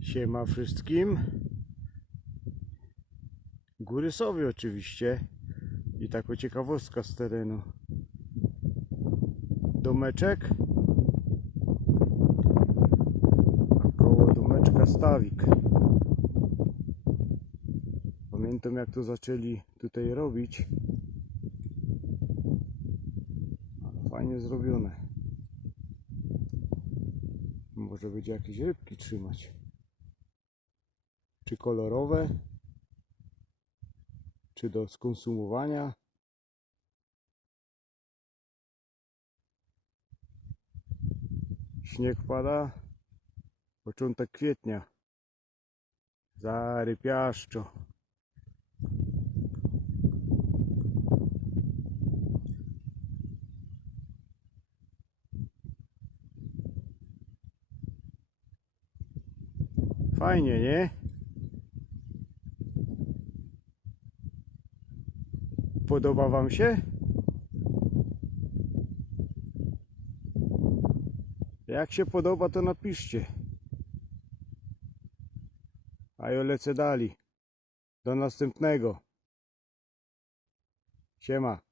Siema wszystkim. Góry Sowy oczywiście. I taka ciekawostka z terenu. Domeczek. A koło domeczka stawik. Pamiętam jak to zaczęli tutaj robić. Fajnie zrobione. Może będzie jakieś rybki trzymać. Czy kolorowe, czy do skonsumowania. Śnieg pada. Początek kwietnia. Zarypiaszczo. Fajnie, nie? Podoba Wam się? Jak się podoba, to napiszcie. A ja lecę dalej. Do następnego. Siema.